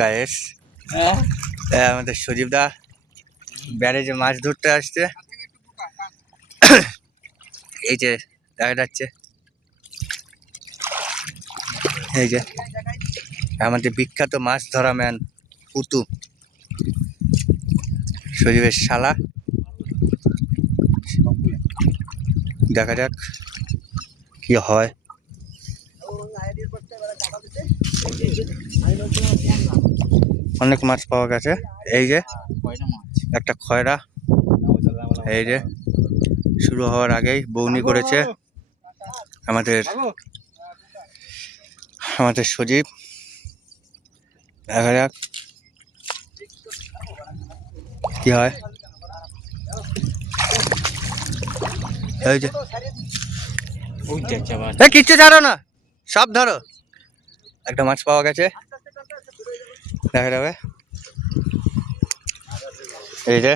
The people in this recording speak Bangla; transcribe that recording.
গায়েস আমাদের সজীব দা ব্যারেজে মাছ ধরতে আসছে। এই যে দেখা যাচ্ছে, এই যে আমাদের বিখ্যাত মাছ ধরা ম্যান পুতু, সজীবের শালা। দেখা যাক কি হয়। অনেক মাছ পাওয়া গেছে। এই যে একটা খয়রা, এই যে শুরু হওয়ার আগেই বৌনি করেছে আমাদের সজীব। দেখা যাক কি হয়। এই যে কিচ্ছু ছাড়ো না, সব ধরো। একটা মাছ পাওয়া গেছে, দেখা যাবে। এই যে